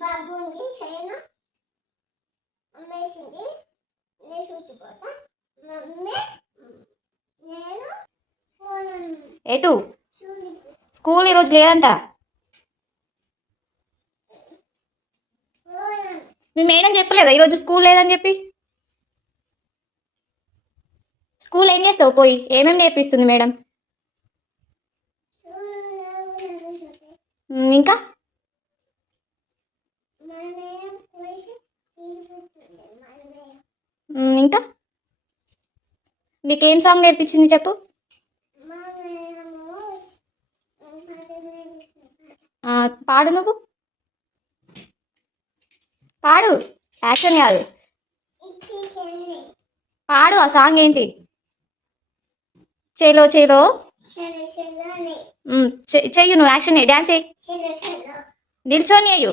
బాగుంది China అమ్మేసింది లేచిపోతా mummy నేను ఎటు స్కూల్ ఈరోజు లేదంట. మీ మేడం చెప్పలేదా ఈరోజు స్కూల్ లేదని చెప్పి? స్కూల్ ఏం చేస్తావు పోయి? ఏమేమి నేర్పిస్తుంది మేడం? ఇంకా ఇంకా నీకేం సాంగ్ నేర్పించింది చెప్పు? పాడు, నువ్వు పాడు, యాక్షన్ కాదు, పాడు. ఆ సాంగ్ ఏంటి? చేలో చేలో చెయ్యు, నువ్వు యాక్షన్ డ్యాన్స్ చేయి, నిల్చొని అయ్యు.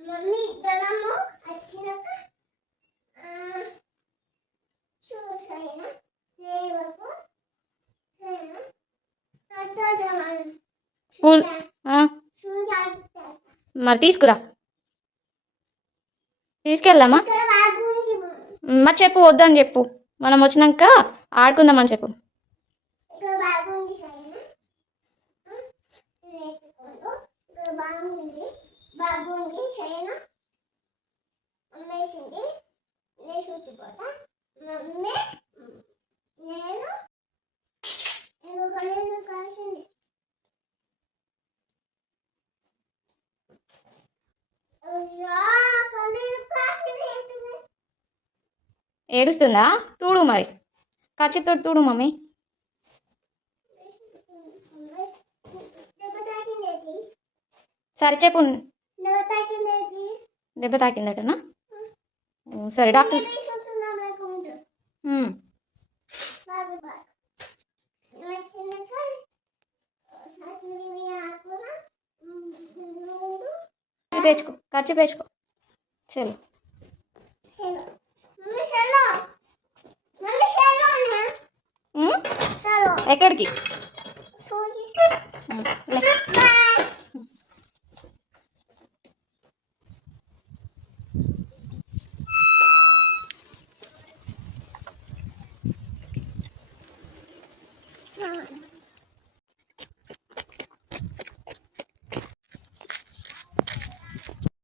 మమ్మీ దళము వచ్చినాక చూసైనా లేవకు స్కూల్ మరి తీసుకురా, తీసుకెళ్దామా? మరి చెప్పు, వద్దని చెప్పు, మనం వచ్చినాక ఆడుకుందామని చెప్పు. బాగుంది చైనా అమ్మేసింది లేచిపోతా మమ్మీ నేను కళ్ళు కాల్చింది. ఏడుస్తుందా? తూడు మరి, కర్చీప్తో తూడు మమ్మీ. సరే చెప్పు. దెబ్బ తాకిందటనా? సరే డాక్టర్. తెచ్చుకో, ఖర్చు తెచ్చుకో. చలో ఎక్కడికి?